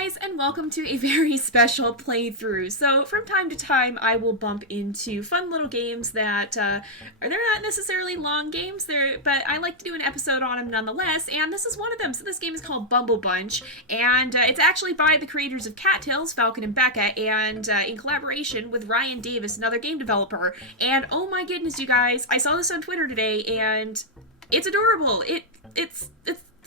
guys, and welcome to a very special playthrough. So from time to time I will bump into fun little games that they're not necessarily long games, but I like to do an episode on them nonetheless, and this is one of them. So this game is called Bumble Bunch, and it's actually by the creators of Cattails, Falcon and Becca, and in collaboration with Ryan Davis, another game developer. And oh my goodness, you guys, I saw this on Twitter today, and it's adorable.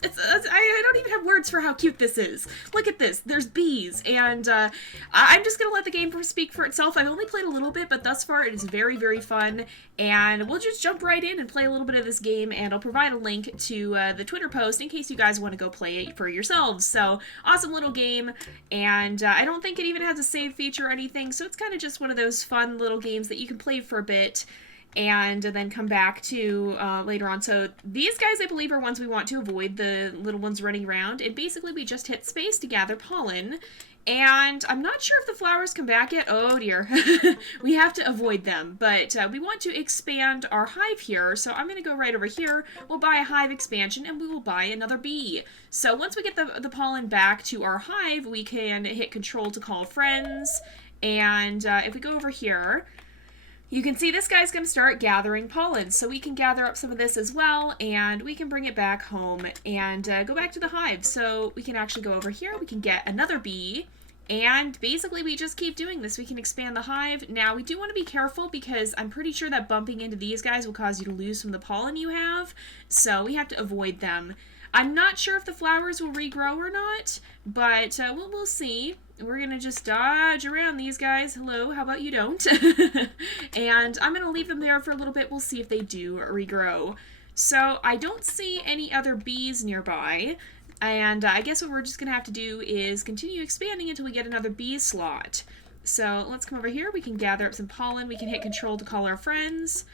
I don't even have words for how cute this is. Look at this. There's bees, and I'm just going to let the game speak for itself. I've only played a little bit, but thus far it is very, very fun, and we'll just jump right in and play a little bit of this game, and I'll provide a link to the Twitter post in case you guys want to go play it for yourselves. So, awesome little game, and I don't think it even has a save feature or anything, so it's kind of just one of those fun little games that you can play for a bit and then come back to later on. So these guys, I believe, are ones we want to avoid, the little ones running around. And basically we just hit space to gather pollen. And I'm not sure if the flowers come back yet. Oh dear. We have to avoid them. But we want to expand our hive here. So I'm going to go right over here. We'll buy a hive expansion and we will buy another bee. So once we get the pollen back to our hive, we can hit control to call friends. And if we go over here, you can see this guy's going to start gathering pollen, so we can gather up some of this as well, and we can bring it back home and go back to the hive. So we can actually go over here, we can get another bee, and basically we just keep doing this. We can expand the hive. Now, we do want to be careful because I'm pretty sure that bumping into these guys will cause you to lose some of the pollen you have, so we have to avoid them. I'm not sure if the flowers will regrow or not, but we'll see. We're going to just dodge around these guys. Hello, how about you don't? And I'm going to leave them there for a little bit. We'll see if they do regrow. So I don't see any other bees nearby. And I guess what we're just going to have to do is continue expanding until we get another bee slot. So let's come over here. We can gather up some pollen. We can hit control to call our friends.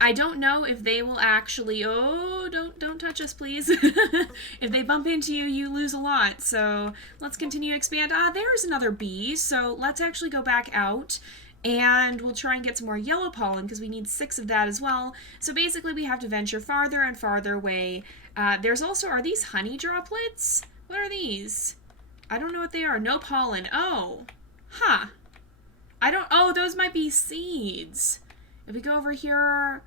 I don't know if they will actually, don't touch us, please. If they bump into you, you lose a lot. So let's continue to expand. There's another bee. So let's actually go back out and we'll try and get some more yellow pollen because we need 6 of that as well. So basically we have to venture farther and farther away. There's also, are these honey droplets? What are these? I don't know what they are. No pollen. Oh, huh. Those might be seeds. If we go over here,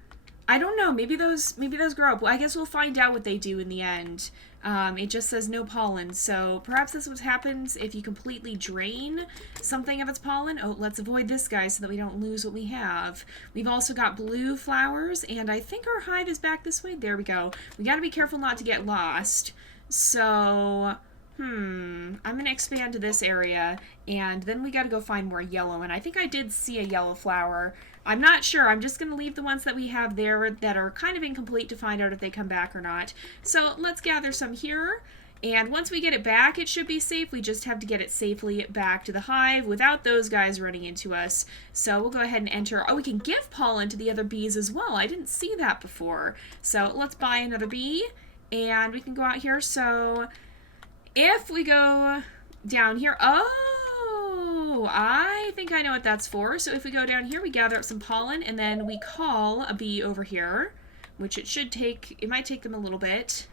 I don't know, maybe those grow up. Well, I guess we'll find out what they do in the end. It just says no pollen, so perhaps this is what happens if you completely drain something of its pollen. Oh, let's avoid this guy so that we don't lose what we have. We've also got blue flowers, and I think our hive is back this way. There we go. We gotta be careful not to get lost. So, I'm gonna expand to this area, and then we gotta go find more yellow, and I think I did see a yellow flower. I'm not sure. I'm just going to leave the ones that we have there that are kind of incomplete to find out if they come back or not. So let's gather some here. And once we get it back, it should be safe. We just have to get it safely back to the hive without those guys running into us. So we'll go ahead and enter. Oh, we can give pollen to the other bees as well. I didn't see that before. So let's buy another bee. And we can go out here. So if we go down here, I think I know what that's for. So if we go down here, we gather up some pollen, and then we call a bee over here, which it might take them a little bit.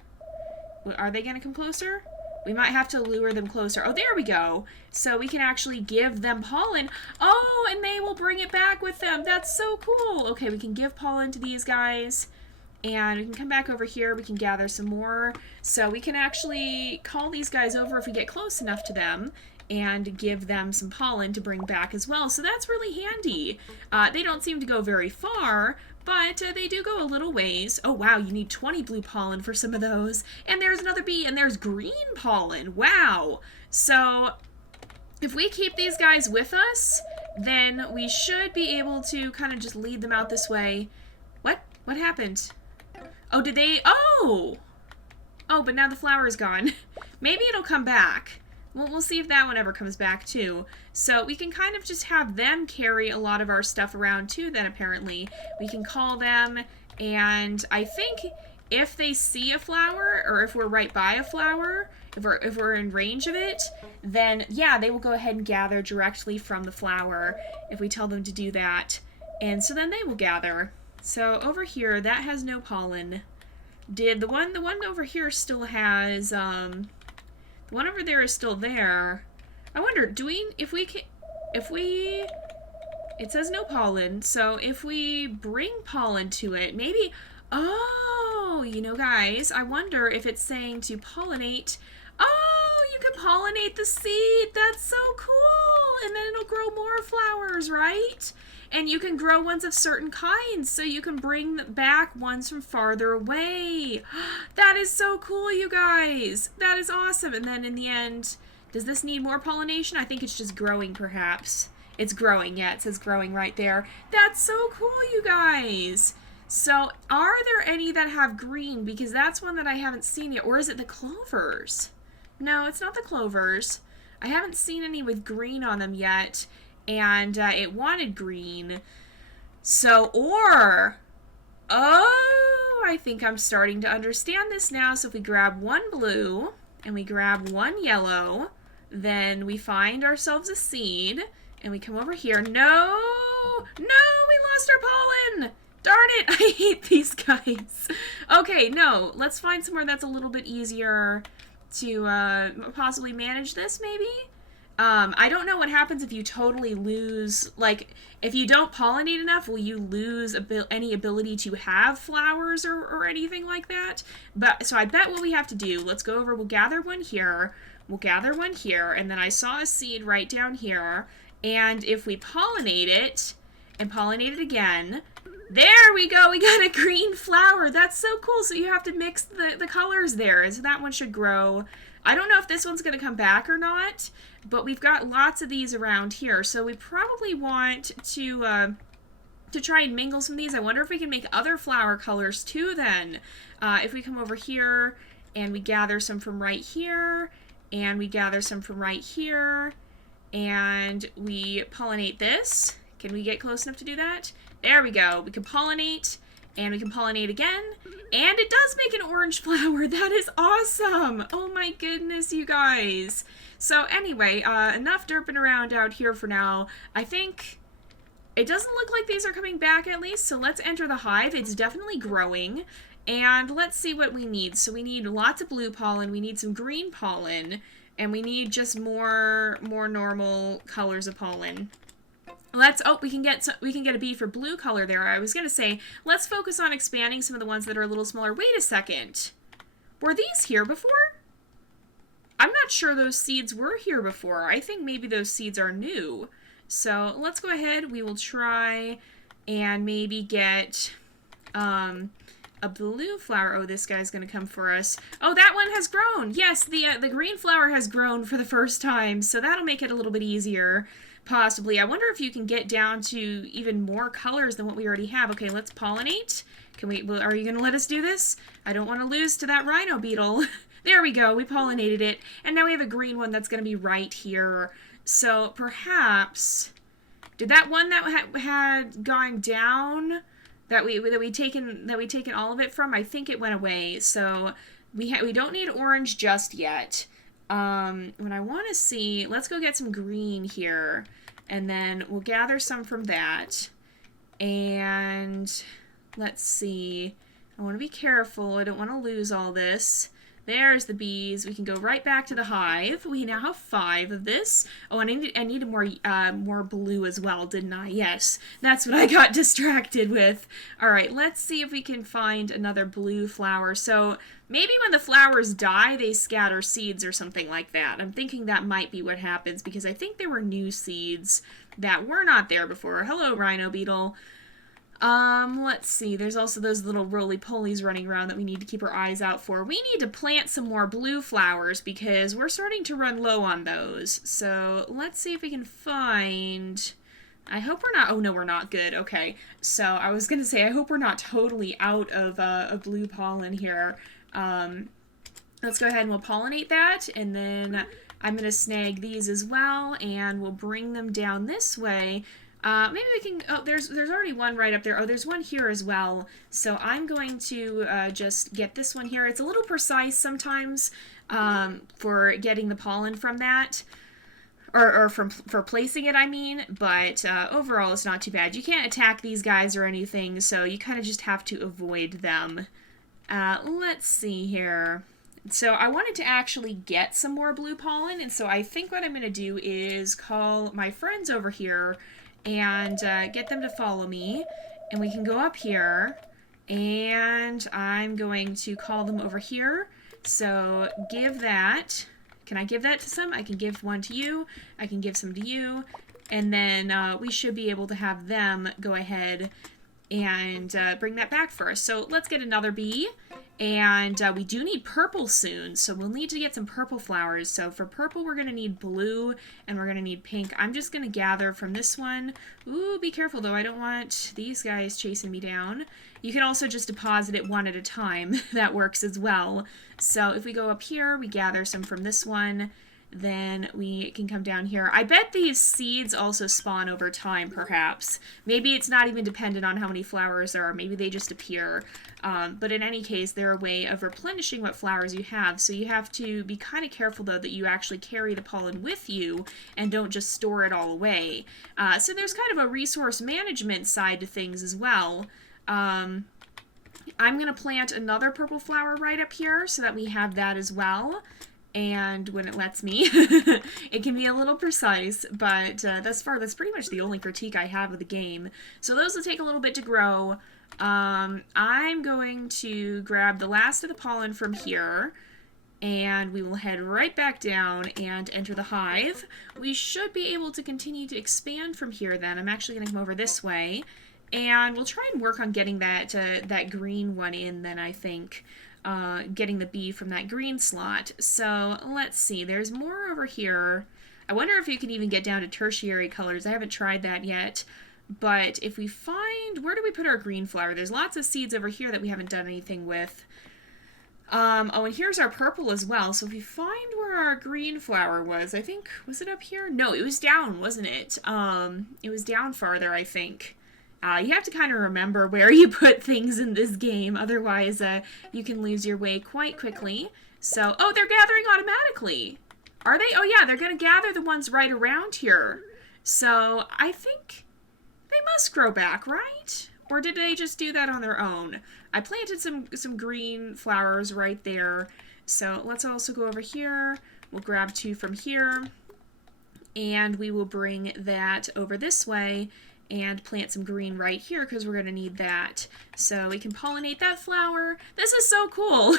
Are they going to come closer? We might have to lure them closer. Oh, there we go. So we can actually give them pollen. Oh, and they will bring it back with them. That's so cool. Okay, we can give pollen to these guys. And we can come back over here. We can gather some more. So we can actually call these guys over if we get close enough to them and give them some pollen to bring back as well. So that's really handy. They don't seem to go very far, but they do go a little ways. Oh wow, you need 20 blue pollen for some of those. And there's another bee, and there's green pollen. Wow. So if we keep these guys with us, then we should be able to kind of just lead them out this way. What happened? Oh, did they? Oh, but now the flower is gone. Maybe it'll come back. We'll see if that one ever comes back, too. So we can kind of just have them carry a lot of our stuff around, too, then, apparently. We can call them, and I think if they see a flower, or if we're right by a flower, if we're in range of it, then, yeah, they will go ahead and gather directly from the flower if we tell them to do that. And so then they will gather. So over here, that has no pollen. The one over here still has, The one over there is still there. I wonder, if we can, it says no pollen, so if we bring pollen to it, maybe, oh, you know, guys, I wonder if it's saying to pollinate. Oh, you can pollinate the seed. That's so cool. And then it'll grow more flowers, right? And you can grow ones of certain kinds, so you can bring back ones from farther away. That is so cool, you guys. That is awesome. And then in the end, does this need more pollination? I think it's just growing, perhaps. It's growing, yeah, it says growing right there. That's so cool, you guys. So, are there any that have green? Because that's one that I haven't seen yet. Or is it the clovers? No, it's not the clovers. I haven't seen any with green on them yet. And it wanted green. So, oh, I think I'm starting to understand this now. So if we grab one blue and we grab one yellow, then we find ourselves a seed and we come over here. No, we lost our pollen. Darn it, I hate these guys. Okay, no, let's find somewhere that's a little bit easier to possibly manage this, maybe? I don't know what happens if you totally lose, like, if you don't pollinate enough, will you lose any ability to have flowers or anything like that? But, so I bet what we have to do, let's go over, we'll gather one here, and then I saw a seed right down here, and if we pollinate it, and pollinate it again, there we go, we got a green flower. That's so cool. So you have to mix the colors there. So that one should grow. I don't know if this one's going to come back or not, but we've got lots of these around here. So we probably want to try and mingle some of these. I wonder if we can make other flower colors too then. If we come over here and we gather some from right here, and we gather some from right here, and we pollinate this. Can we get close enough to do that? There we go. We can pollinate, and we can pollinate again, and it does make an orange flower. That is awesome. Oh my goodness, you guys. So anyway, enough derping around out here for now. I think it doesn't look like these are coming back at least, so let's enter the hive. It's definitely growing, and let's see what we need. So we need lots of blue pollen, we need some green pollen, and we need just more normal colors of pollen. We can get a bee for blue color there. I was going to say, let's focus on expanding some of the ones that are a little smaller. Wait a second. Were these here before? I'm not sure those seeds were here before. I think maybe those seeds are new. So let's go ahead. We will try and maybe get a blue flower. Oh, this guy's going to come for us. Oh, that one has grown. Yes, the green flower has grown for the first time. So that'll make it a little bit easier. Possibly. I wonder if you can get down to even more colors than what we already have. Okay, let's pollinate. Are you going to let us do this? I don't want to lose to that rhino beetle. There we go. We pollinated it. And now we have a green one that's going to be right here. So perhaps, did that one that had gone down, that we taken all of it from, I think it went away. So we don't need orange just yet. When I want to see, let's go get some green here, and then we'll gather some from that, and let's see, I want to be careful, I don't want to lose all this. There's the bees. We can go right back to the hive. We now have 5 of this. Oh, and I needed more blue as well, didn't I? Yes, that's what I got distracted with. All right, let's see if we can find another blue flower. So maybe when the flowers die, they scatter seeds or something like that. I'm thinking that might be what happens because I think there were new seeds that were not there before. Hello, rhino beetle. Let's see. There's also those little roly-polies running around that we need to keep our eyes out for. We need to plant some more blue flowers because we're starting to run low on those. So let's see if we can find... I hope we're not... Oh, no, we're not. Good. Okay. So I was going to say, I hope we're not totally out of blue pollen here. Let's go ahead and we'll pollinate that, and then I'm going to snag these as well, and we'll bring them down this way. Maybe we can, oh, there's already one right up there. Oh, there's one here as well. So I'm going to just get this one here. It's a little precise sometimes for getting the pollen from that, or for placing it, I mean, but overall it's not too bad. You can't attack these guys or anything, so you kind of just have to avoid them. Let's see here. So I wanted to actually get some more blue pollen, and so I think what I'm going to do is call my friends over here and get them to follow me, and we can go up here, and I'm going to call them over here. So give that. Can I give that to some? I can give one to you. I can give some to you. And then we should be able to have them go ahead and bring that back for us. So let's get another bee. And we do need purple soon, so we'll need to get some purple flowers. So for purple, we're going to need blue, and we're going to need pink. I'm just going to gather from this one. Ooh, be careful, though. I don't want these guys chasing me down. You can also just deposit it one at a time. That works as well. So if we go up here, we gather some from this one. Then we can come down here. I bet these seeds also spawn over time, perhaps. Maybe it's not even dependent on how many flowers there are. Maybe they just appear. But in any case, they're a way of replenishing what flowers you have. So you have to be kind of careful, though, that you actually carry the pollen with you and don't just store it all away. So there's kind of a resource management side to things as well. I'm going to plant another purple flower right up here so that we have that as well. And when it lets me, it can be a little precise, but thus far, that's pretty much the only critique I have of the game. So those will take a little bit to grow. I'm going to grab the last of the pollen from here, and we will head right back down and enter the hive. We should be able to continue to expand from here then. I'm actually going to come over this way, and we'll try and work on getting that green one in then, I think. Getting the bee from that green slot. So let's see, there's more over here. I wonder if you can even get down to tertiary colors. I haven't tried that yet. But if we find, where do we put our green flower? There's lots of seeds over here that we haven't done anything with. Oh, and here's our purple as well. So if we find where our green flower was, I think, was it up here? No, it was down, wasn't it? It was down farther, I think. You have to kind of remember where you put things in this game, otherwise you can lose your way quite quickly. So, oh, they're gathering automatically. Are they? Oh yeah, they're going to gather the ones right around here. So, I think they must grow back, right? Or did they just do that on their own? I planted some green flowers right there. So, let's also go over here. We'll grab two from here. And we will bring that over this way and plant some green right here because we're going to need that. So we can pollinate that flower. This is so cool.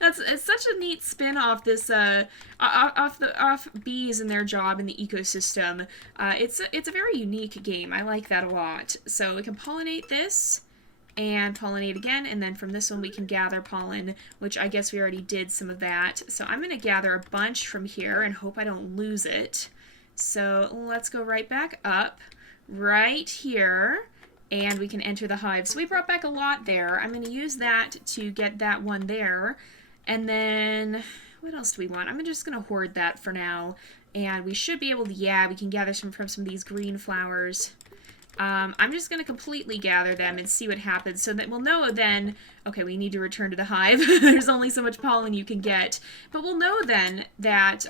It's such a neat spin off this off bees and their job in the ecosystem. It's a very unique game. I like that a lot. So we can pollinate this and pollinate again, and then from this one we can gather pollen, which I guess we already did some of that. So I'm going to gather a bunch from here and hope I don't lose it. So let's go right back up. Right here, and we can enter the hive. So we brought back a lot there. I'm going to use that to get that one there. And then, what else do we want? I'm just going to hoard that for now. And we should be able to, yeah, we can gather some from some of these green flowers. I'm just going to completely gather them and see what happens so that we'll know then, okay, we need to return to the hive. There's only so much pollen you can get. But we'll know then that,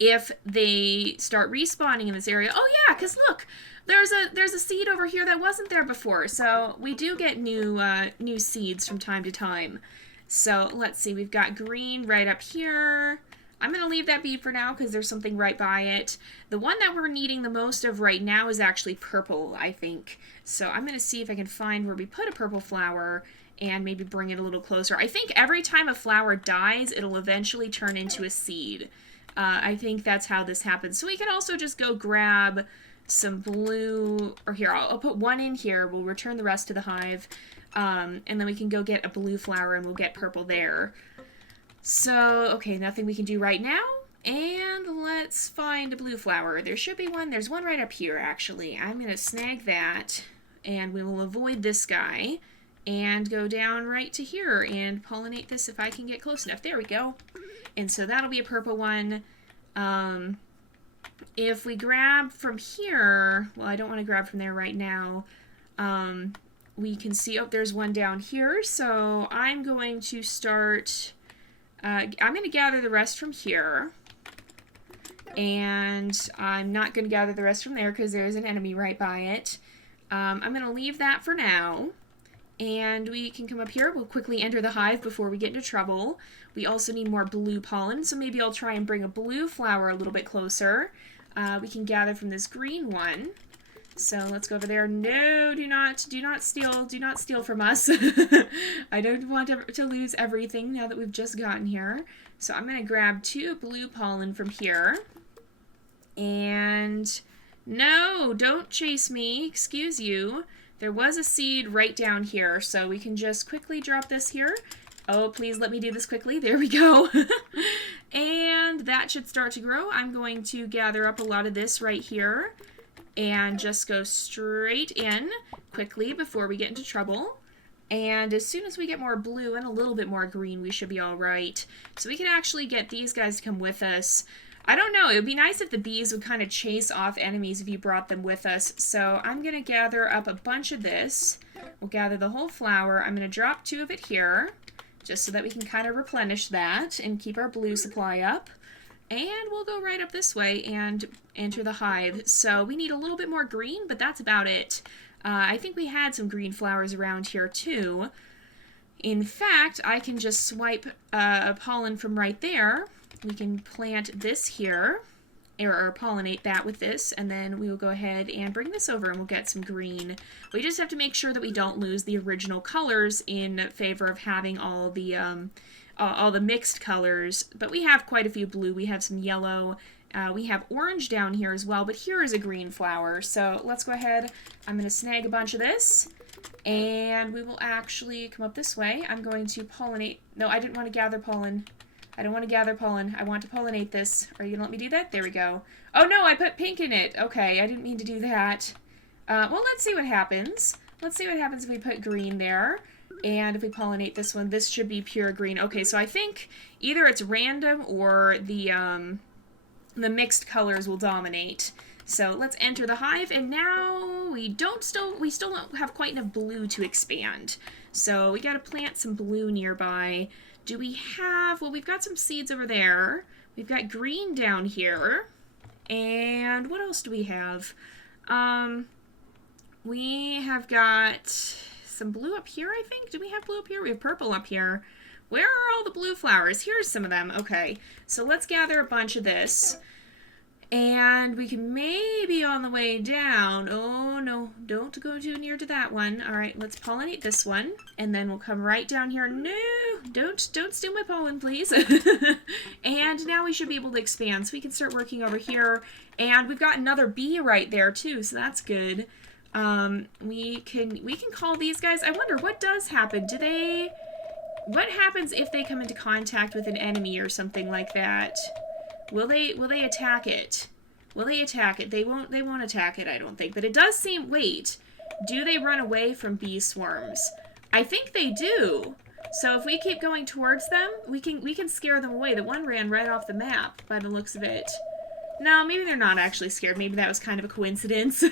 if they start respawning in this area. Oh yeah, because look, there's a seed over here that wasn't there before. So we do get new seeds from time to time. So let's see, we've got green right up here. I'm going to leave that be for now because there's something right by it. The one that we're needing the most of right now is actually purple, I think. So I'm going to see if I can find where we put a purple flower and maybe bring it a little closer. I think every time a flower dies, it'll eventually turn into a seed. I think that's how this happens. So we can also just go grab some blue, or here, I'll put one in here. We'll return the rest to the hive, and then we can go get a blue flower and we'll get purple there. So, okay, nothing we can do right now. And let's find a blue flower. There should be one. There's one right up here, actually. I'm going to snag that, and we will avoid this guy and go down right to here and pollinate this if I can get close enough. There we go. And so that'll be a purple one. If we grab from here, well, I don't want to grab from there right now. We can see, oh, there's one down here. So I'm going to start, I'm going to gather the rest from here. And I'm not going to gather the rest from there because there's an enemy right by it. I'm going to leave that for now. And we can come up here. We'll quickly enter the hive before we get into trouble. We also need more blue pollen, so maybe I'll try and bring a blue flower a little bit closer. We can gather from this green one. So let's go over there. No, do not steal from us. I don't want to lose everything now that we've just gotten here. So I'm going to grab 2 blue pollen from here. And no, don't chase me. Excuse you. There was a seed right down here, so we can just quickly drop this here. Oh, please let me do this quickly. There we go. And that should start to grow. I'm going to gather up a lot of this right here and just go straight in quickly before we get into trouble. And as soon as we get more blue and a little bit more green, we should be all right. So we can actually get these guys to come with us. I don't know, it would be nice if the bees would kind of chase off enemies if you brought them with us. So I'm going to gather up a bunch of this. We'll gather the whole flower. I'm going to drop 2 of it here, just so that we can kind of replenish that and keep our blue supply up. And we'll go right up this way and enter the hive. So we need a little bit more green, but that's about it. I think we had some green flowers around here too. In fact, I can just swipe pollen from right there. We can plant this here, or pollinate that with this, and then we will go ahead and bring this over and we'll get some green. We just have to make sure that we don't lose the original colors in favor of having all the mixed colors. But we have quite a few blue. We have some yellow. We have orange down here as well, but here is a green flower. So let's go ahead. I'm going to snag a bunch of this, and we will actually come up this way. I'm going to pollinate. No, I didn't want to gather pollen. I don't want to gather pollen. I want to pollinate this. Are you going to let me do that? There we go. Oh no, I put pink in it. Okay, I didn't mean to do that. Well, let's see what happens. Let's see what happens if we put green there. And if we pollinate this one, this should be pure green. Okay, so I think either it's random or the mixed colors will dominate. So let's enter the hive, and now we still don't have quite enough blue to expand. So we got to plant some blue nearby. Do we have, well, we've got some seeds over there. We've got green down here. And what else do we have? We have got some blue up here, I think. Do we have blue up here? We have purple up here. Where are all the blue flowers? Here's some of them. Okay, so let's gather a bunch of this. And we can maybe on the way down, oh no, don't go too near to that one. All right, let's pollinate this one, and then we'll come right down here. No, don't steal my pollen, please. And now we should be able to expand, so we can start working over here. And we've got another bee right there too, so that's good. We can call these guys. I wonder what does happen. What happens if they come into contact with an enemy or something like that? Will they attack it? Will they attack it? They won't attack it, I don't think. But it does seem, wait, do they run away from bee swarms? I think they do. So if we keep going towards them, we can scare them away. The one ran right off the map by the looks of it. No, maybe they're not actually scared. Maybe that was kind of a coincidence.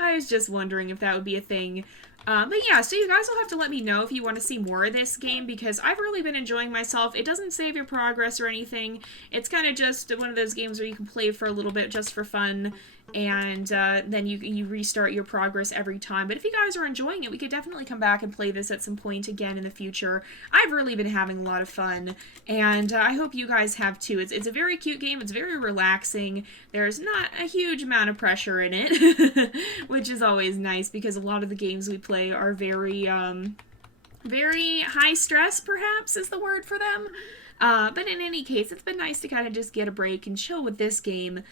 I was just wondering if that would be a thing. But yeah, so you guys will have to let me know if you want to see more of this game, because I've really been enjoying myself. It doesn't save your progress or anything. It's kind of just one of those games where you can play for a little bit just for fun, and then you restart your progress every time. But if you guys are enjoying it, we could definitely come back and play this at some point again in the future. I've really been having a lot of fun, and I hope you guys have too. It's a very cute game. It's very relaxing. There's not a huge amount of pressure in it, which is always nice, because a lot of the games we play are very high stress, perhaps is the word for them. But in any case, it's been nice to kind of just get a break and chill with this game.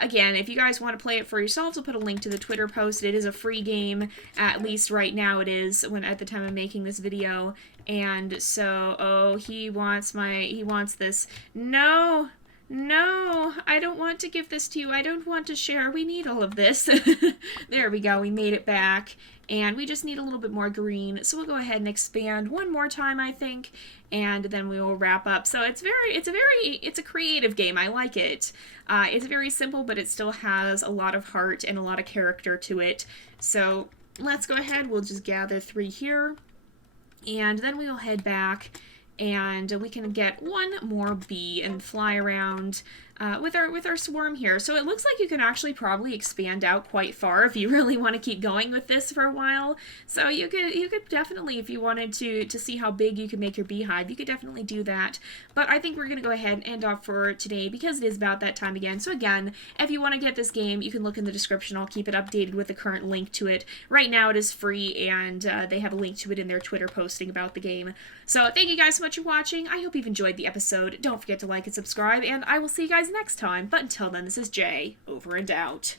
Again, if you guys want to play it for yourselves, I'll put a link to the Twitter post. It is a free game, at least right now it is, at the time of making this video. And so, oh, he wants this. No, I don't want to give this to you. I don't want to share. We need all of this. There we go. We made it back. And we just need a little bit more green. So we'll go ahead and expand one more time, I think, and then we will wrap up. So it's a creative game. I like it. It's very simple, but it still has a lot of heart and a lot of character to it. So let's go ahead. We'll just gather 3 here, and then we will head back and we can get one more bee and fly around with our swarm here. So it looks like you can actually probably expand out quite far if you really want to keep going with this for a while. So you could definitely, if you wanted to see how big you can make your beehive, you could definitely do that. But I think we're going to go ahead and end off for today because it is about that time again. So again, if you want to get this game, you can look in the description. I'll keep it updated with the current link to it. Right now it is free, and they have a link to it in their Twitter posting about the game. So thank you guys so much for watching. I hope you've enjoyed the episode. Don't forget to like and subscribe, and I will see you guys next time. But until then, this is Jay, over and out.